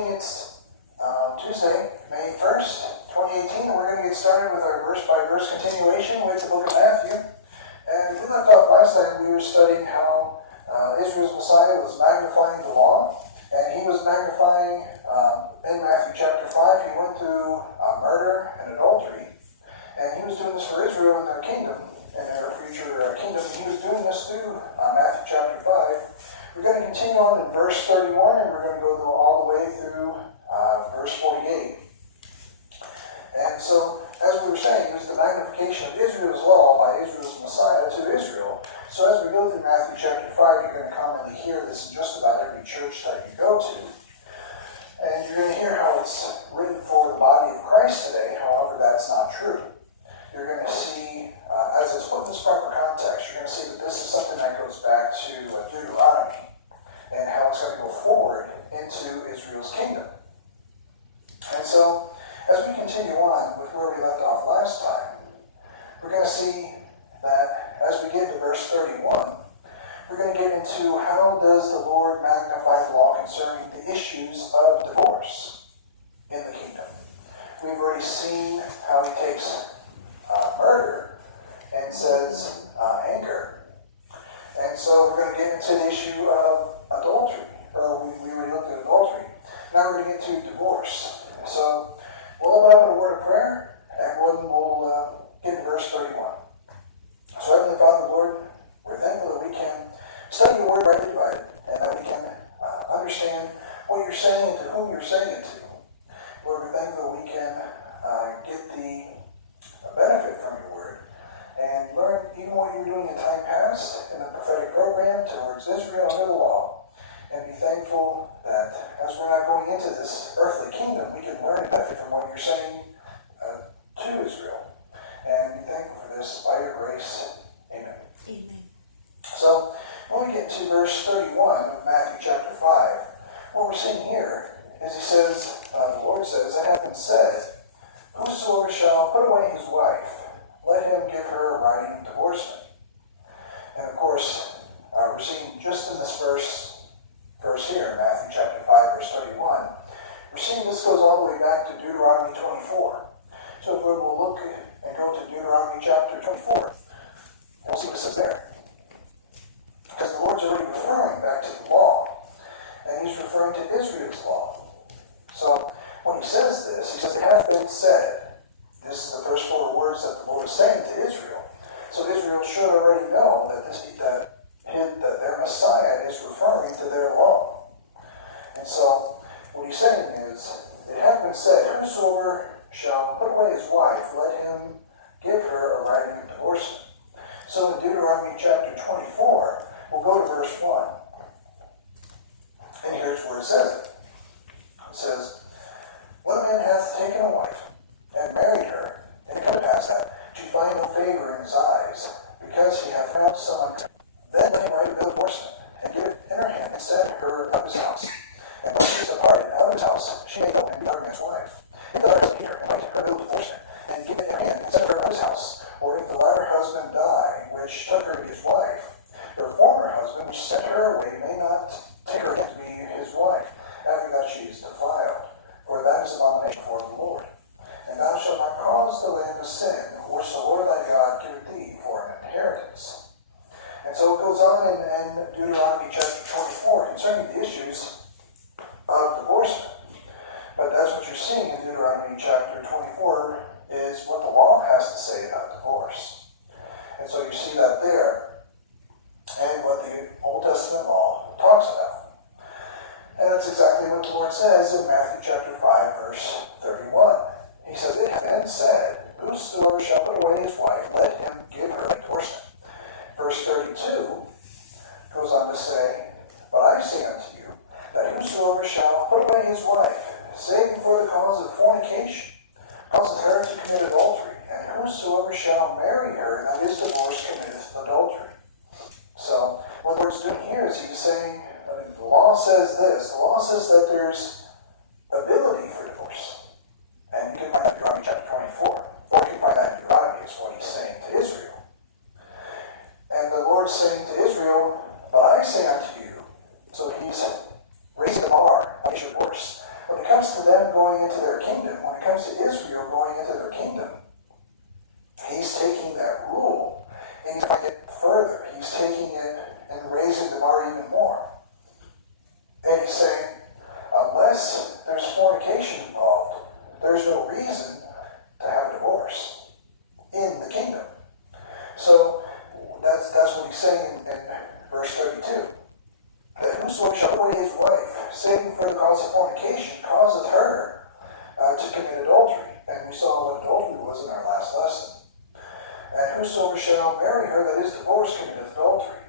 evening. It's Tuesday, May 1st, 2018. We're going to get started with our verse-by-verse continuation with the book of Matthew. And we left off last time, we were studying how Israel's Messiah was magnifying the law. And he was magnifying, in Matthew chapter 5, he went through murder and adultery. And he was doing this for Israel and their kingdom, and their future kingdom. He was doing this through Matthew chapter 5. We're going to continue on in verse 31, and we're going to go all the way through verse 48. And so, as we were saying, it was the magnification of Israel's law by Israel's Messiah to Israel. So as we go through Matthew chapter 5, you're going to commonly hear this in just about every church that you go to. And you're going to hear how it's written for the body of Christ today. However, that's not true. You're going to see, as it's put in this proper context, you're going to see that this is something that goes back to Deuteronomy and how it's going to go forward into Israel's kingdom. And so, as we continue on with where we left off last time, we're going to see that as we get to verse 31, we're going to get into how does the Lord magnify the law concerning the issues of divorce in the kingdom. We've already seen how he takes murder and says anger. And so we're going to get into the issue of adultery. We already looked at adultery. Now we're going to get to divorce. So we'll open up in a word of prayer, and we'll get to verse 31. So Heavenly Father, Lord, we're thankful that we can study your word rightly divided, and that we can understand what you're saying and to whom you're saying it to. Lord, we're thankful that we can get the benefit from your word and learn even what you were doing in time past in the prophetic program towards Israel under the law, and be thankful that as we're not going into this earthly kingdom, we can learn and benefit from what you're saying to Israel, and be thankful for this by your grace. Amen. Amen. So when we get to verse 31 of Matthew chapter 5, what we're seeing here is he says, the Lord says, "It hath been said, whosoever shall put away his wife, let him give her a writing divorcement." And of course, we're seeing just in this verse here, Matthew chapter 5, verse 31, we're seeing this goes all the way back to Deuteronomy 24. So if we'll look and go to Deuteronomy chapter 24, we'll see what it says there. Because the Lord's already referring back to the law, and he's referring to Israel's law. So when he says this, he says, "It hath been said." This is the first four words that the Lord is saying to Israel. So Israel should already know that their Messiah is referring to their law. And so what he's saying is, "It hath been said, whosoever shall put away his wife, let him give her a writing of divorcement." So in Deuteronomy chapter 24, we'll go to verse 1. And here's where it says it. It says, "When a man hath taken a wife, and married her, and it come to pass that she find no favor in his eyes, because he hath found some unto him, then let him write a bill of divorcement, and give it in her hand, and set her out of his house. And when she is departed out of his house, she may go and be another man's wife. If the latter husband beat her, and write her a bill of divorcement, and give it in her hand, and set her out of his house, or if the latter husband die, which took her to be his wife, her former husband, which sent her away, may not take her again to be his wife, after that she is defiled. For that is abomination before the Lord. And thou shalt not cause the land to sin, which the Lord thy God giveth thee for an inheritance." And so it goes on in Deuteronomy chapter 24 concerning the issues of divorcement. But that's what you're seeing in Deuteronomy chapter 24 is what the law has to say about divorce. And so you see that there, and what the Old Testament law talks about. And that's exactly what the Lord says in Matthew chapter 5, verse 31. He says, "It hath been said, whosoever shall put away his wife, let him give her a divorcement." Verse 32 goes on to say, "But I say unto you, that whosoever shall put away his wife, save for the cause of fornication, causeth her to commit adultery, and whosoever shall marry her that is divorced committeth adultery." So what the Lord's doing here is he's saying, the law says this. The law says that there's ability for divorce. And you can find that in Deuteronomy chapter 24. Or you can find that in Deuteronomy is what he's saying to Israel. And the Lord's saying to Israel, "But I say unto you," so he's raising the bar on issue of divorce. But saving for the cause of fornication causeth her to commit adultery. And we saw what adultery was in our last lesson. And whosoever shall marry her that is divorced committeth adultery.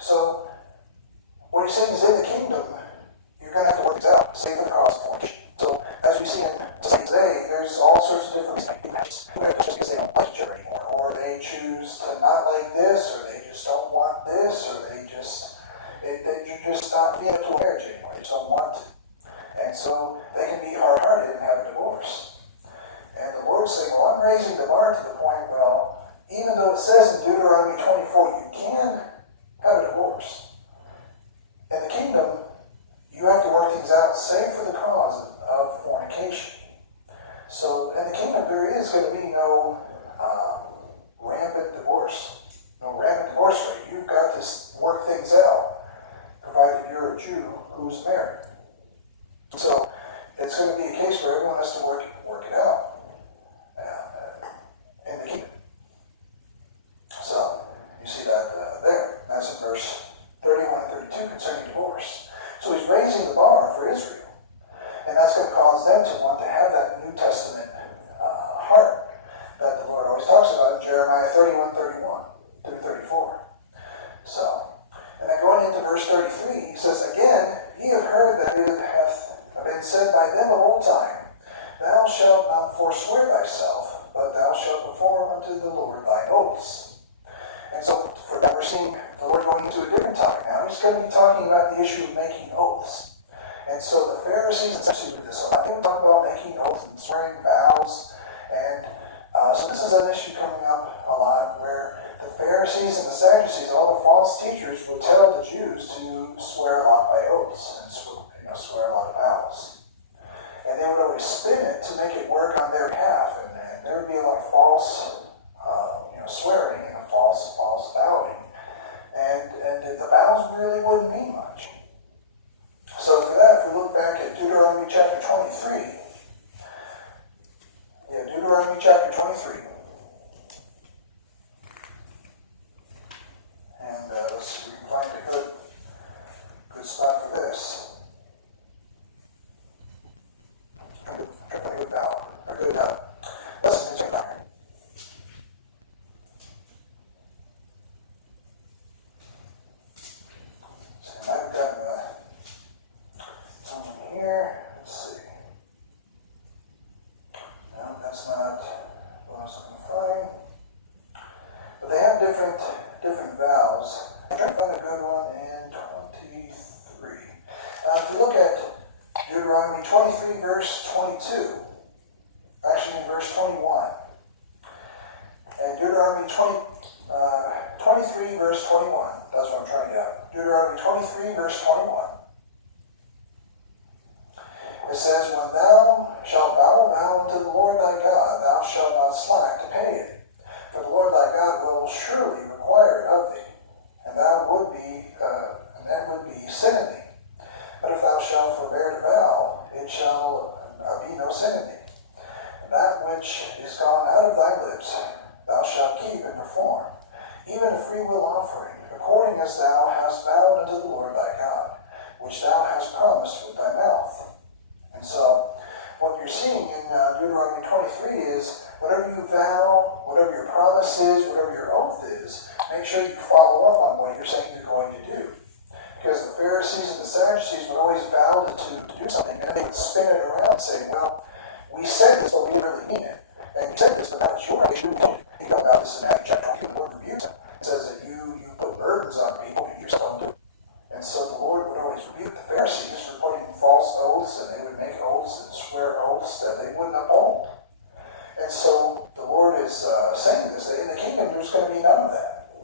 So, what he's saying is in the kingdom, you're going to have to work things out, save for the cause of fornication. So, as we see in society today, there's all sorts of different things. People have just because they don't like each other anymore, or they choose to not like this, or they just don't want this, or you're just not being into a marriage anymore. They just don't want to. And so they can be hard-hearted and have a divorce. And the Lord's saying, well, I'm raising the bar to the point, well, even though it says in Deuteronomy 24, you can have a divorce. In the kingdom, you have to work things out, save for the cause of fornication. So in the kingdom, there is going to be no rampant divorce, no rampant divorce rate. You've got to work things out, provided you're a Jew who's married. So it's going to be a case where everyone has to work it out in the kingdom. So you see that there. That's in verse 31 and 32 concerning divorce. So he's raising the bar for Israel. And that's going to cause them to want to have that New Testament heart that the Lord always talks about in Jeremiah 31:31 through 34. So, and then going into verse 33, he says, again, ye have heard that it hath been said by them of old time, thou shalt not forswear thyself, but thou shalt perform unto the Lord thine oaths. And so, for that, we're seeing the Lord going into a different topic now. He's going to be talking about the issue of making oaths. And so the Pharisees and Sadducees do this a lot. They would talk about making oaths and swearing vows. And so this is an issue coming up a lot where the Pharisees and the Sadducees, all the false teachers, would tell the Jews to swear a lot by oaths and swear a lot of vows. And they would always spin it to make it work on their behalf. And there would be a lot of false swearing and a false vowing. And the vows really wouldn't mean much. So for that, if we look back at Deuteronomy chapter 23, Deuteronomy chapter 23, and let's see if we can find a good spot for this. I'm trying to find a good vow, or good lesson to check out. So I've got here, let's see. No, that's not what I was looking to find. But they have different vows. I'm trying to find a good one in 23. If you look at Deuteronomy 23, verse 22, actually in verse 21, and Deuteronomy 23, verse 21, that's what I'm trying to get at. Deuteronomy 23, verse 21. It says, when thou shalt vow a vow unto the Lord thy God, thou shalt not slack to pay it. For the Lord thy God will surely require it of thee, and that would be sin in thee. But if thou shalt forbear to vow, it shall be no sin in thee. And that which is gone out of thy lips, thou shalt keep and perform, even a freewill offering, according as thou hast vowed unto the Lord thy God, which thou hast promised with thy mouth. And so, what you're seeing in Deuteronomy 23 is whatever you vow, whatever your promise is, whatever your oath is, make sure you follow up on what you're saying you're going to do. Because the Pharisees and the Sadducees would always vow to do something, and they would spin it around and say, well, we said this, but we didn't really mean it. And we said this, but now it's your issue. You know about this in Matthew chapter 20, the Lord rebukes them. It says that you put burdens on people and you just don't do it. And so the Lord would always rebuke the Pharisees for putting false oaths, and they would make oaths and swear oaths that they wouldn't uphold. And so the Lord is saying this, that in the kingdom there's going to be none of that.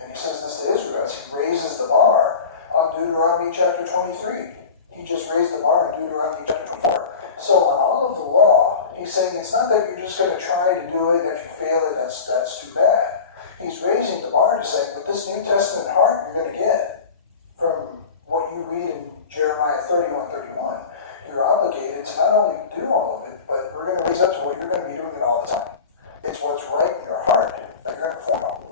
And he says this to Israel as he raises the bar on Deuteronomy chapter 23. He just raised the bar on Deuteronomy chapter 24. So on all of the law, he's saying it's not that you're just going to try to do it, and if you fail it, that's too bad. He's raising the bar to say, with this New Testament heart you're going to get from what you read in Jeremiah 31:31, you're obligated to not only do all of it, but we're going to raise up to what you're going to be doing it all the time. It's what's right in your heart that you're going to perform on.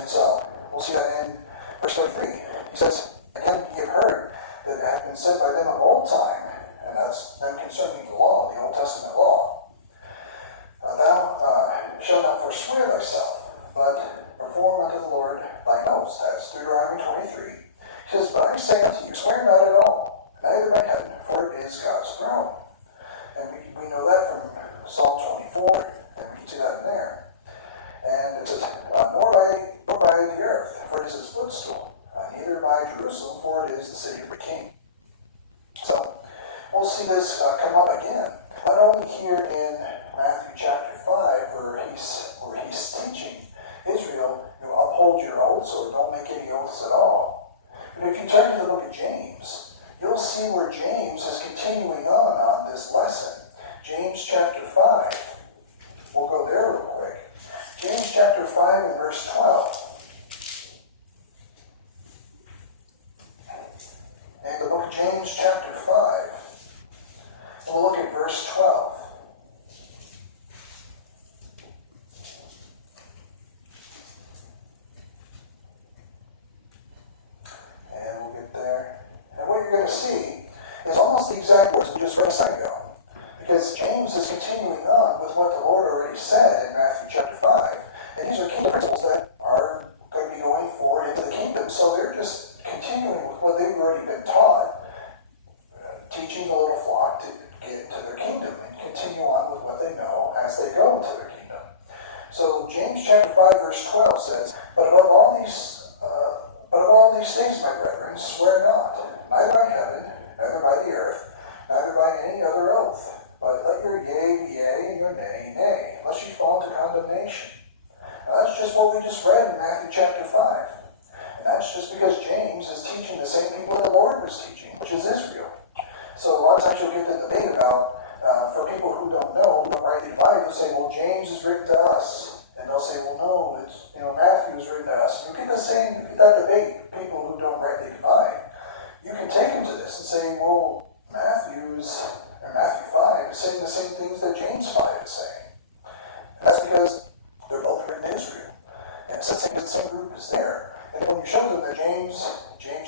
And so, we'll see that in verse 33. He says, again, ye have heard that it hath been said by them of old time, and that's them concerning the law, the Old Testament law. Thou shalt not forswear thyself, but perform unto the Lord thine oaths. That's Deuteronomy 23. He says, but I say unto you, swear not at all, neither by heaven, for it is God's throne. And we know that from Psalm 24, and we can see that in there. And it says, nor by the earth, for it is his footstool, neither by Jerusalem, for it is the city of the king. So, we'll see this come up again, not only here in Matthew chapter 5, where he's teaching Israel, uphold your oaths or don't make any oaths at all. But if you turn to the book of James, you'll see where James is continuing on this lesson. James chapter 5. We'll go there real quick. James chapter 5 and verse 12. And the book of James chapter 5. We'll look at verse 12. And we'll get there. And what you're going to see is almost the exact words we just read a second ago. Because James is continuing on with what the Lord already said in Matthew chapter 5. And these are kingdom principles that are going to be going forward into the kingdom. So they're just continuing with what they've already been taught, teaching the little flock to get into their kingdom and continue on with what they know as they go into their kingdom. So James chapter 5 verse 12 says, But above all these things, my brethren, swear not, neither by heaven, neither by the earth, neither by any other oath. But let your yea be yea, and your nay, nay, lest you fall into condemnation. Now that's just what we just read in Matthew chapter 5. And that's just because James is teaching the same people the Lord was teaching, which is Israel. So a lot of times you'll get the debate about, for people who don't know, who don't rightly divide, they'll say, well, James is written to us. And they'll say, well, no, it's, Matthew is written to us. And you get that debate, people who don't rightly divide. You can take them to this and say, well, Matthew 5 is saying the same things that James 5 is saying. And that's because they're both written in Israel. And it's the same group is there. And when you show them that James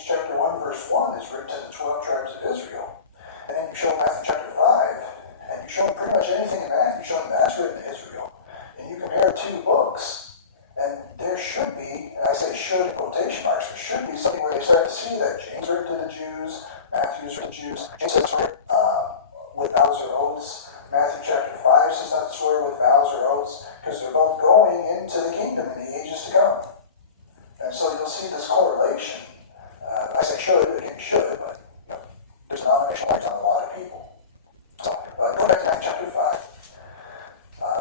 chapter 1 verse 1 is written to the 12 tribes of Israel, and then you show Matthew chapter 5, and you show them pretty much anything in Matthew, you show them that's written to Israel. And you compare two books, and there should be, and I say should in quotation marks, there should be something where they start to see that James written to the Jews, Matthew's written to the Jews, James says with vows or oaths. Matthew chapter 5 says not to swear with vows or oaths, because they're both going into the kingdom in the ages to come. And so you'll see this correlation. I say should, but there's an denominational rights on a lot of people. So, go back to Matthew chapter 5.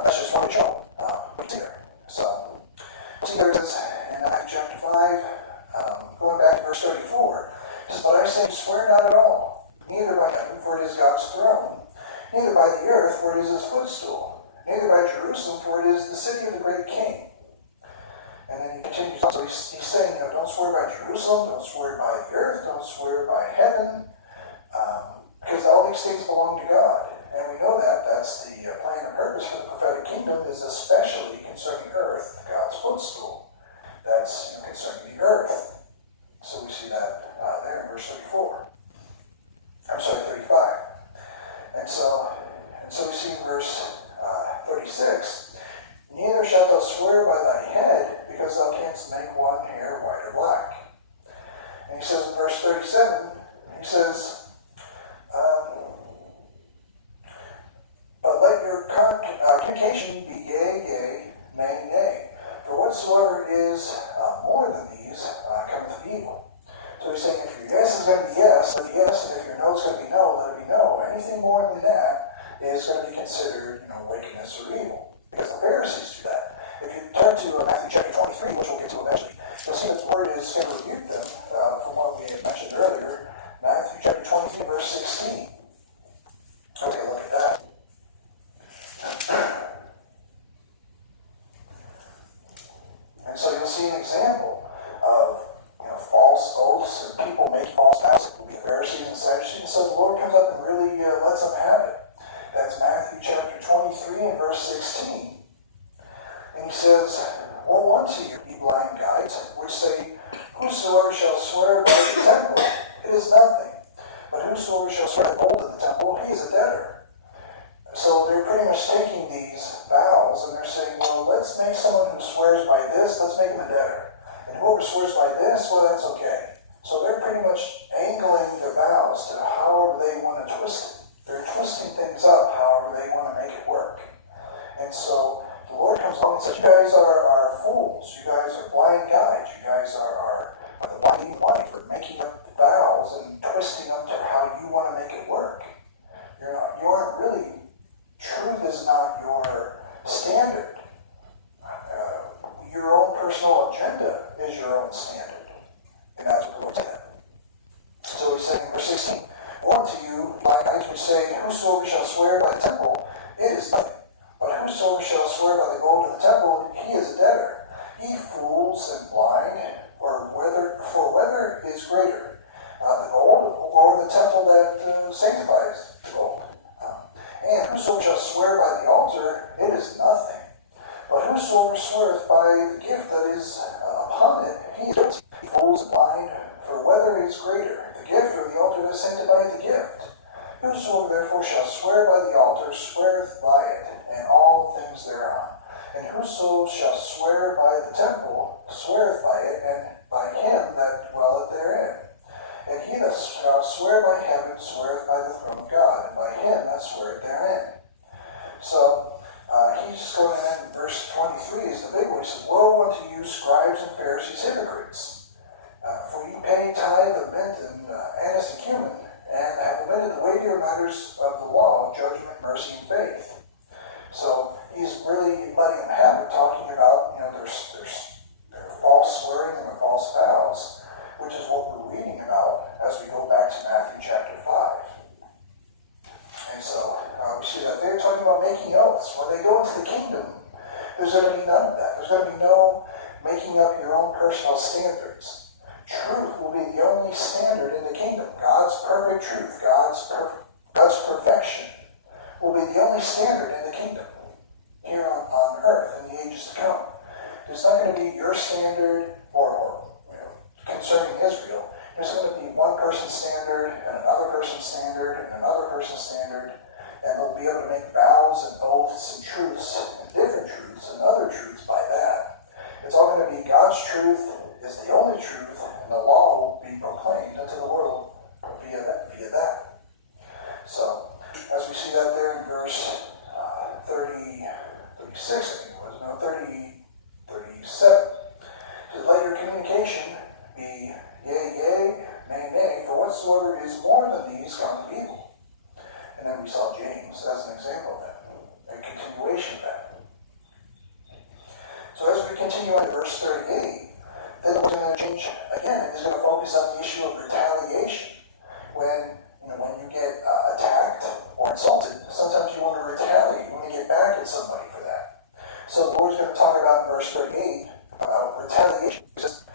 That's just one to show what's there. So, see there it says in Matthew chapter 5, going back to verse 34, it says, But I say, swear not at all, neither by heaven, for it is God's throne, neither by the earth, for it is his footstool, neither by Jerusalem, for it is the city of the great king. And then he continues on. So he's saying, don't swear by Jerusalem, don't swear by the earth, don't swear by heaven, because all these things belong to God. And we know that that's the plan and purpose for the prophetic kingdom is especially concerning earth, God's footstool. That's concerning the earth. So we see that there in verse 35. And so we see in verse 36, Neither shalt thou swear by thy head, because thou canst make one hair white or black. And he says in verse 37, he says, But let your communication be yea, yea, nay, nay. For whatsoever is more than these cometh of evil. So he's saying, if your yes is going to be yes, let it be yes, and if your no is going to be no, let it be no. Anything more than that is going to be considered, wickedness or evil. Because the Pharisees do that. If you turn to Matthew chapter 23, which we'll get to eventually, you'll see that the word is going to rebuke them from what we had mentioned earlier. Matthew chapter 23, verse 16. Let's take a look at that. And so you'll see an example of false oaths and people making false vows. It will be the Pharisees and Sadducees. And so the Lord comes up and really lets them have it. That's Matthew chapter 23 and verse 16. And he says, Woe unto you, ye blind guides, which say, Whosoever shall swear by the temple, it is nothing. But whosoever shall swear by the gold of the temple, he is a debtor. So they're pretty much taking these vows and they're saying, well, let's make someone who swears by this, let's make him a debtor. And whoever swears by this, well, that's okay. So they're pretty much angling the vows to however they want to twist it. They're twisting things up however they want to make it work. And so the Lord comes along and says, you guys are fools. You guys are blind guides. You guys are the blind leading life for making up the vows and twisting them to how you want to make it work. You aren't really, truth is not your standard. Your own personal agenda is your own standard. And that's what the Lord said. So he's saying in verse 16, woe unto you, blind guides, which say, whosoever shall swear by the temple, it is nothing. But whosoever shall swear by the gold of the temple, he is a debtor. Ye fools and blind, for whether is greater, the gold or the temple that sanctifies the gold? And whosoever shall swear by the altar, it is nothing. But whosoever sweareth by the gift that is upon it, he is guilty. Ye fools and blind, for whether is greater, the gift or the altar that sanctifieth the gift? Whosoever therefore shall swear by the altar sweareth by it, and all things thereon. And whoso shall swear by the temple sweareth by it, and by him that dwelleth therein. And he that shall swear by heaven sweareth by the throne of God, and by him that sweareth therein. So he's just going in verse 23 is the big one. He says, woe unto you, scribes and Pharisees, hypocrites! For ye pay tithe of mint and anise and cumin, and have omitted the weightier matters of the law, judgment, mercy, and faith. So he's really letting them have it, talking about, their false swearing and the false vows, which is what we're reading about as we go back to Matthew chapter 5. And so we see that they're talking about making oaths. When they go into the kingdom, there's going to be none of that. There's going to be no making up your own personal standards. Truth will be the only standard in the kingdom. God's perfect truth, God's perfection will be the only standard in the kingdom here on earth in the ages to come. There's not going to be your standard or concerning Israel. There's going to be one person's standard and another person's standard and another person's standard, and they'll be able to make vows and oaths and truths and different truths and other truths by that. It's all going to be God's truth is the only truth, and the law will be proclaimed into the world via that. So, as we see that there in verse 36, I think it was, 37, it says, let your communication be yea, yea, nay, nay, for whatsoever is more than these comes of evil. And then we saw James as an example of that, a continuation of that. So as we continue on to verse 38, then we're going to change again. It's going to focus on the issue of retaliation. When you get attacked or insulted, sometimes you want to retaliate. You want to get back at somebody for that. So the Lord's going to talk about in verse 38 about retaliation. He says,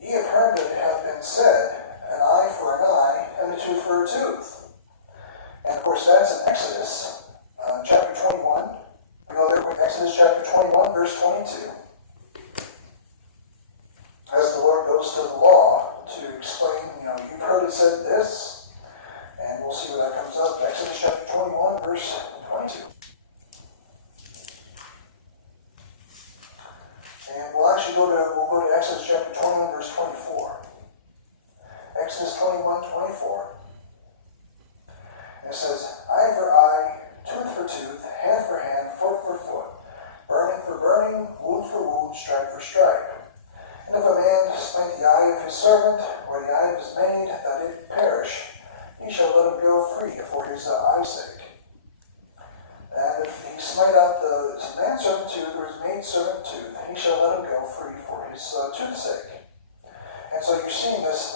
ye have heard that it hath been said, an eye for an eye, and a tooth for a tooth. And of course that's in Exodus chapter 21. We go there with Exodus chapter 21, verse 22. As the Lord goes to the law to explain, you've heard it said this, and we'll see where that comes up. Exodus chapter 21, verse 22. And we'll go to Exodus chapter 21, verse 24. Exodus 21, 24. And it says, eye for eye, tooth for tooth, hand for hand, foot for foot, burning for burning, wound for wound, stripe for stripe. And if a man smite the eye of his servant, or the eye of his maid, that it perish, he shall let him go free for his eye's sake. And if he smite out his manservant tooth or his maidservant tooth, he shall let him go free for his tooth's sake. And so you're seeing this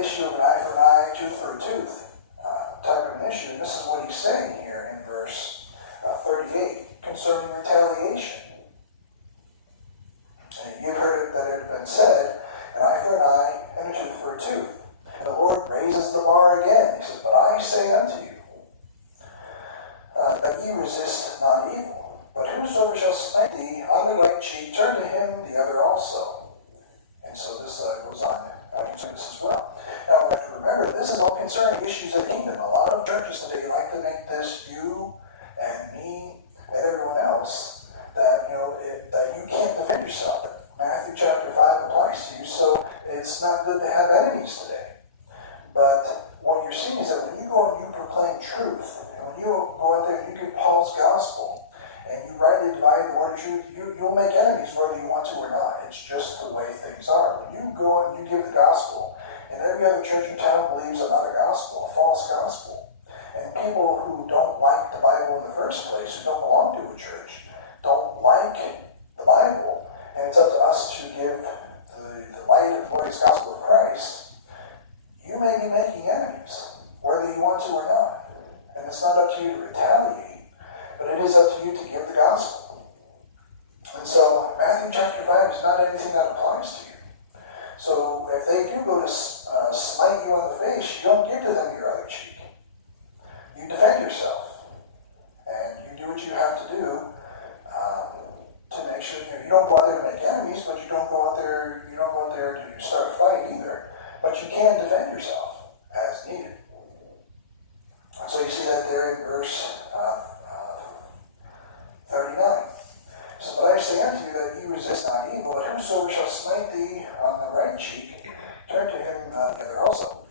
issue of an eye for an eye, tooth for a tooth type of an issue. And this is what he's saying here in verse 38 concerning retaliation. You've heard that it had been said, an eye for an eye and a tooth for a tooth. And the Lord raises the bar again. He says, but I say unto you, that ye resist not evil. But whosoever shall smite thee on the right cheek, turn to him the other also. And so this goes on concerning this as well. Now we have to remember, this is all concerning issues of the kingdom. A lot of churches today like to make this you and me and everyone else that that you can't defend yourself. Matthew chapter 5 applies to you, so it's not good to have enemies today. But what you're seeing is that when you go and you proclaim truth, and when you go out there and you give Paul's gospel, and you rightly divide the word of truth, you'll make enemies whether you want to or not. It's just the way things are. When you go and you give the gospel, and every other church in town believes another gospel, a false gospel, and people who don't like the Bible in the first place, who don't belong to a church, don't like the Bible, and it's up to us to give the light of the glorious gospel of Christ, you may be making enemies, whether you want to or not. And it's not up to you to retaliate, but it is up to you to give the gospel. And so Matthew chapter 5 is not anything that applies to you. So if they do go to smite you on the face, you don't give to them your other cheek. You defend yourself. And you do what you have to do to make sure you don't go out there to make enemies, but you don't go out there to start a fight either. But you can defend yourself as needed. So you see that there in verse 39. So, but I say unto you that ye resist not evil, but whosoever shall smite thee on the right cheek, turn to him the other also.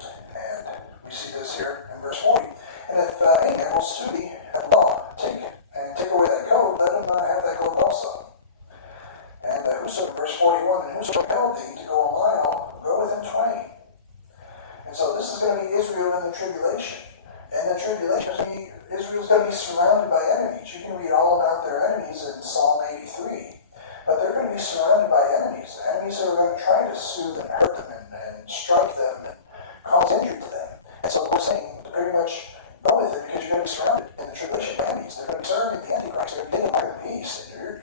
And we see this here in verse 40. And if any man will sue thee at law, take away that coat, let him have that coat also. And verse 41, and whoso shall compel thee to go a mile, go with him twain. And so this is going to be Israel in the tribulation. And the tribulation, Israel's going to be surrounded by enemies. You can read all about their enemies in Psalm 83. But they're going to be surrounded by enemies. Enemies are going to try to soothe and hurt them and strike them and cause injury to them. And so we're saying to pretty much go with it because you're going to be surrounded in the tribulation by enemies. They're going to be serving the Antichrist. They're going to be getting back to peace. And you're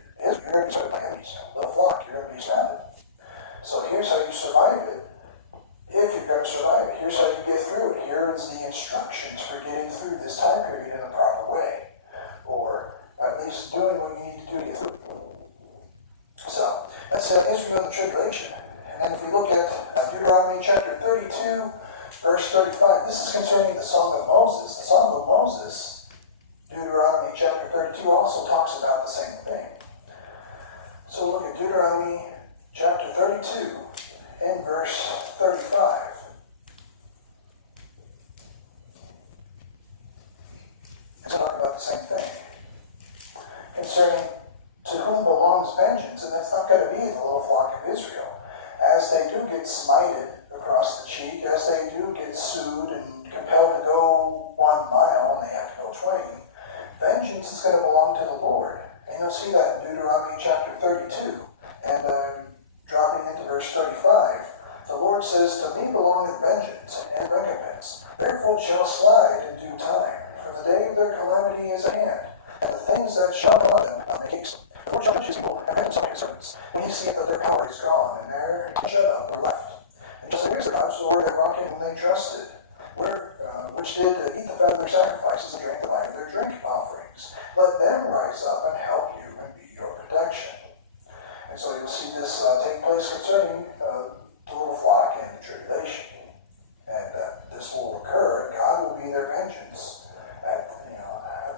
going to be surrounded by enemies. The flock, you're going to be surrounded. So here's how you survive it. If you're going to survive it, here's how you get through it. Here is the instructions for getting through this time period in a proper way. Or at least doing what you need to do to get through it. So, that's Israel in the tribulation. And then if we look at Deuteronomy chapter 32, verse 35, this is concerning the Song of Moses. The Song of Moses, Deuteronomy chapter 32, also talks about the same thing. So look at Deuteronomy chapter 32 and verse 35. It's talking about the same thing. Concerning to whom belongs vengeance, and that's not going to be the little flock of Israel. As they do get smited across the cheek, as they do get sued and compelled to go 1 mile and they have to go twain, vengeance is going to belong to the Lord. And you'll see that in Deuteronomy chapter 32. And dropping into verse 35, the Lord says, to me belongeth vengeance and recompense. Their foot shall slide in due time, for the day of their calamity is at hand, and the things that shall come on them make haste. The Lord shall judge his people and ransom his servants, when he seeth that their power is gone, and they're shut up or left. And just like the gods, the Lord that rock in whom they trusted, which did eat the fat of their sacrifices and drank the wine of their drink offerings. Let them rise up and help you and be your protection. And so you'll see this take place concerning the little flock and the tribulation. And this will occur, and God will be their vengeance at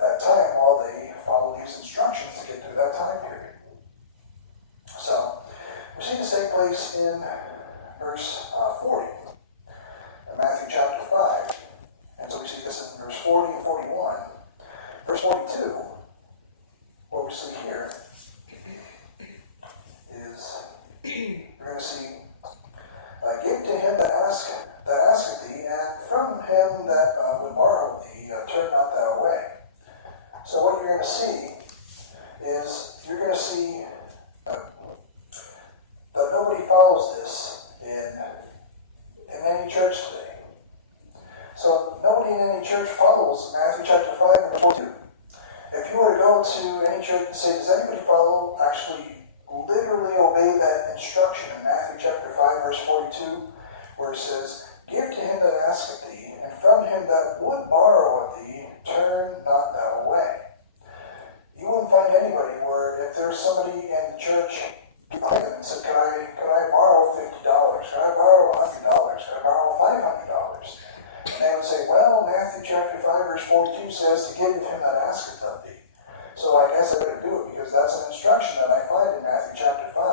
that time while they follow these instructions to get through that time period. So, we see this take place in verse 40, in Matthew chapter 5. And so we see this in verse 40 and 41. Verse 42, what we see here is you're going to see, give to him that asketh thee, and from him that would borrow thee, turn not thou away. So what you're going to see is, you're going to see that nobody follows this in any church today. So nobody in any church follows Matthew chapter 5 and verse 42. If you were to go to any church and say, does anybody actually literally obey that instruction in Matthew chapter 5 verse 42, where it says, give to him that asketh thee, and from him that would borrow of thee, turn not thou away. You wouldn't find anybody where if there's somebody in the church behind them and said, could I borrow $50? Could I borrow $100? Could I borrow $500? And might say, well, Matthew chapter 5, verse 42 says to give him that asketh of thee. So I guess I better do it because that's an instruction that I find in Matthew chapter 5.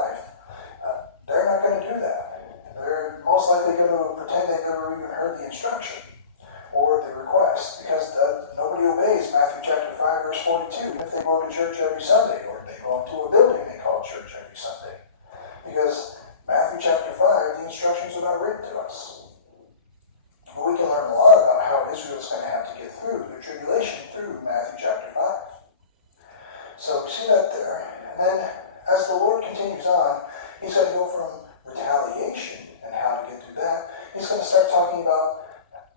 They're not going to do that. They're most likely going to pretend they've never even heard the instruction or the request, because nobody obeys Matthew chapter 5, verse 42, if they go to church every Sunday, or they go into a building they call church every Sunday. Because Matthew chapter 5, the instructions are not written to us. But we can learn a lot about how Israel's going to have to get through the tribulation through Matthew chapter 5. So we see that there. And then, as the Lord continues on, he's going to go from retaliation and how to get through that. He's going to start talking about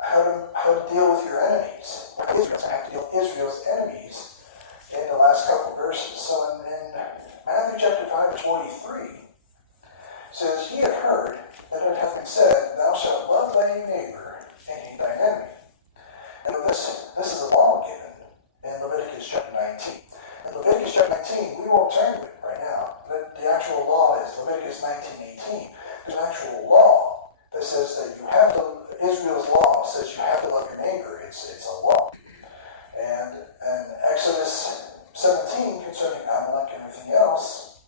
how to deal with your enemies. Israel's going to have to deal with Israel's enemies in the last couple of verses. So in Matthew chapter 5, verse 43, says, Ye have heard that it hath been said, Thou shalt love thy neighbor and hate thine enemy. And this is a law given in Leviticus chapter 19. In Leviticus chapter 19, we won't turn to it right now, but the actual law is Leviticus 19:18. There's an actual law that says that you have to, Israel's law says you have to love your neighbor. It's a law. And Exodus 17, concerning Amalek and everything else,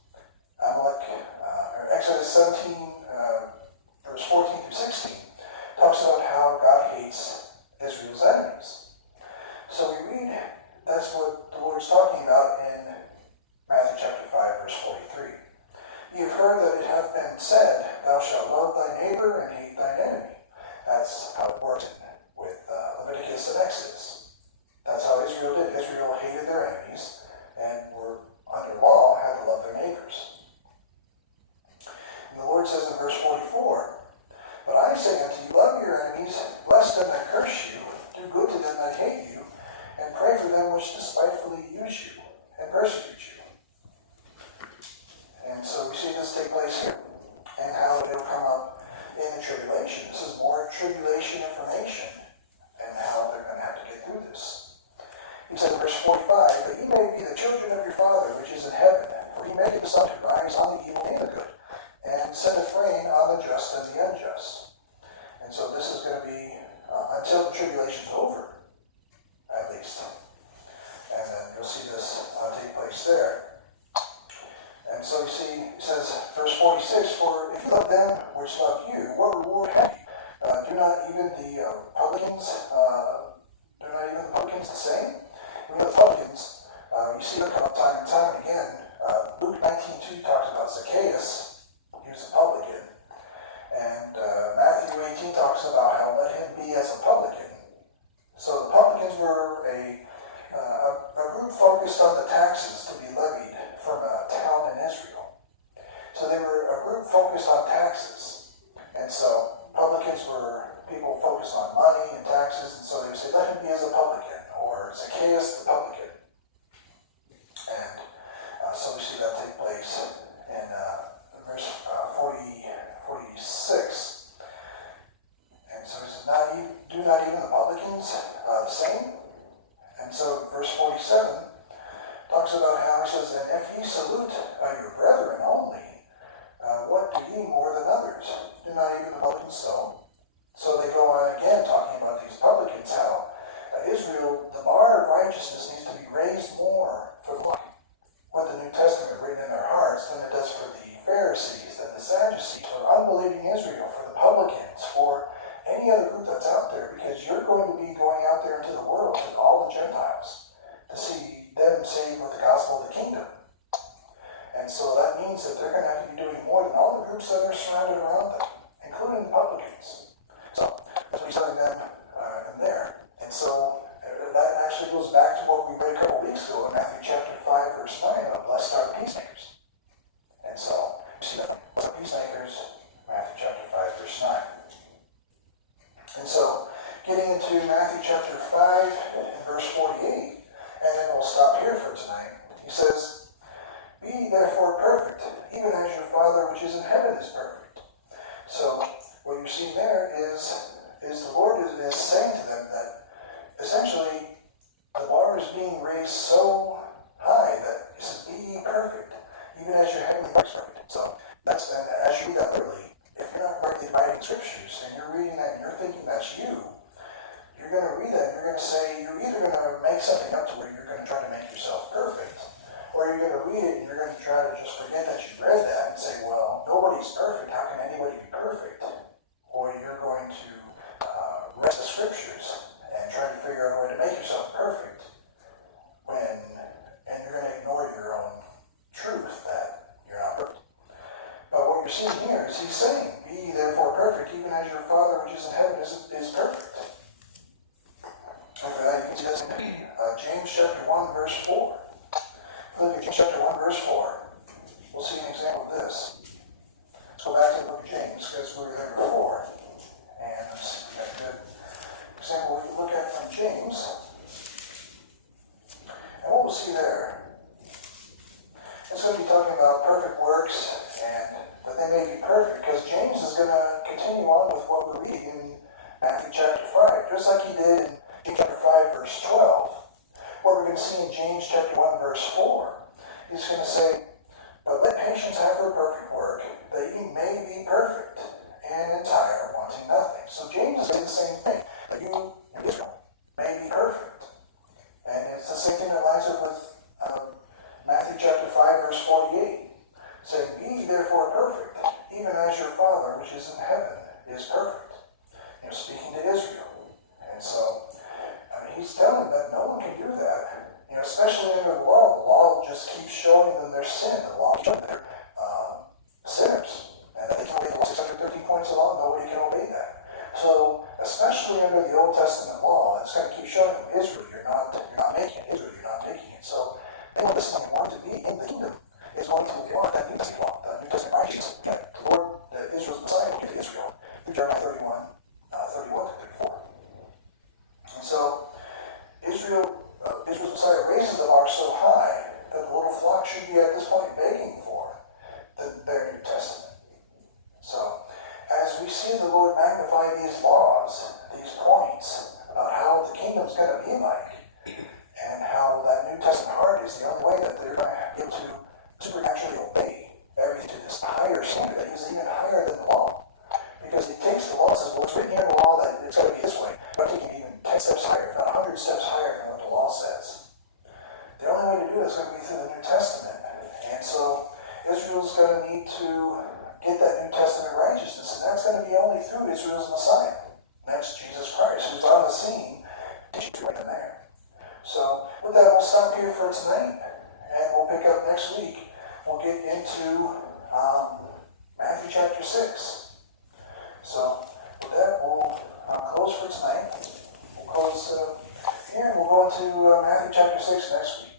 Exodus 17, verse 14 through 16, talks about how God hates Israel's enemies. So we read, that's what the Lord's talking about in Matthew chapter 5, verse 43. Ye have heard that it hath been said, Thou shalt love thy neighbor and hate thine enemy. That's how it worked with Leviticus and Exodus. That's how Israel did. Israel hated their enemies and were under law, had to love their neighbors. And the Lord says in verse 44, But I say unto you, love your enemies, bless them that curse you, do good to them that hate you, and pray for them which despitefully use you and persecute you. And so we see this take place here, and how it will come up in the tribulation. This is more tribulation information, and how they're going to have to get through this. He says in verse 45, That ye may be the children of your Father which is in heaven, for he maketh the sun to rise on the evil and the good, and setteth rain on the just and the unjust. And so this is going to be until the tribulation is over, at least. And then you'll see this take place there. And so you see, it says, verse 46, For if you love them which love you, what reward have you? Do not even the publicans the same? We know the publicans, you see them come up time and time again. Luke 19:2 talks about Zacchaeus. He was a publican. And Matthew 18 talks about how let him be as a publican. So the publicans were a group focused on the taxes to be levied from a town in Israel. So they were a group focused on taxes. And so publicans were people focused on money and taxes, and so they would say, let him be as a publican, or Zacchaeus the publican. And so we see that take place in verse 46. And so he says, do not even the publicans the same? And so verse 47 talks about how he says, And if ye salute your brethren only, what do ye more than others? Do not even the publicans so? So they go on again talking about these publicans, how Israel, the bar of righteousness needs to be raised more for the with the New Testament written in their hearts than it does for the Pharisees and the Sadducees, for unbelieving Israel, for the publicans, for any other group that's out there, because you're going to be going out there into the world, to all the Gentiles, to see them saved with the gospel of the kingdom. And so that means that they're going to have to be doing more than all the groups that are surrounded around them, including the publicans. So that's what he's telling them in there. And so that actually goes back to what we read a couple weeks ago in Matthew chapter 5, verse 9, about blessed are the peacemakers. And so you see that blessed are peacemakers, Matthew chapter 5, verse 9. And so getting into Matthew chapter 5 and verse 48, and then we'll stop here for tonight. He says, Be therefore perfect, even as your Father which is in heaven is perfect. So what you're seeing there is the Lord is saying to them that essentially the bar is being raised so high that he says, Be ye perfect, even as your heavenly Father is perfect. So that's, and as you read that literally, if you're not rightly dividing scriptures and you're reading that and you're thinking that's you're going to read that and you're going to say, you're either going to make something up to where you're going to try to make yourself perfect, or you're going to read it and you're going to try to just forget that you read that and say, well, nobody's perfect. How can anybody be perfect? Or you're going to read the scriptures and try to figure out a way to make yourself perfect and you're going to ignore your own truth that you're not perfect. But what you're seeing here is he's saying, be ye therefore perfect, even as your Father which is in heaven is perfect. And for that, you can see this in James chapter 1, verse 4. Look at James chapter 1, verse 4. We'll see an example of this. Let's go back to the book of James, because we were there before. And let's see if we got a good example we can look at from James. And what we'll see there, it's going to be talking about perfect works and that they may be perfect, because James is going to continue on with what we're reading in Matthew chapter 5, just like he did in James chapter 5, verse 12. What we're going to see in James chapter 1, verse 4, he's going to say, but let patience have her perfect work, that ye may be perfect and entire, wanting nothing. So James is saying the same thing, that you, Israel, may be perfect. And it's the same thing that lines up with Matthew chapter 5, verse 48, saying, be ye therefore perfect, even as your Father which is in heaven is perfect. Speaking to Israel. And so, he's telling them that no one can do that. Especially under the law. The law just keeps showing them their sin. The law keeps showing them they're sinners. And they can obey the law 613 points of law, nobody can obey that. So, especially under the Old Testament law, it's going to keep showing them, Israel, you're not making it. Israel, you're not making it. So, they want this thing want to be in the kingdom. Is going to want that New Testament law, the New Testament righteousness. The Lord, Israel's Messiah will give to Israel through Jeremiah 31 to 34. And so, Israel's Messiah raises the bar so high that the little flock should be at this point begging for their New Testament. So, as we see the Lord magnify these laws, these points about how the kingdom's going to be like, and how that New Testament heart is the only way that they're going to be able to supernaturally obey everything to this higher standard that is even higher than the law. Because it takes the law and says, well, it's written here in the law that it's going to be this way, but taking it even 10 steps higher, if not 100 steps higher than what the law says. The only way to do it is going to be through the New Testament. And so Israel's going to need to get that New Testament righteousness, and that's going to be only through Israel's Messiah. And that's Jesus Christ, who's on the scene, teaching right in there. So with that, we'll stop here for tonight, and we'll pick up next week. We'll get into Matthew chapter 6. So with that, we'll close for tonight. We'll close here, and we'll go into Matthew chapter 6 next week.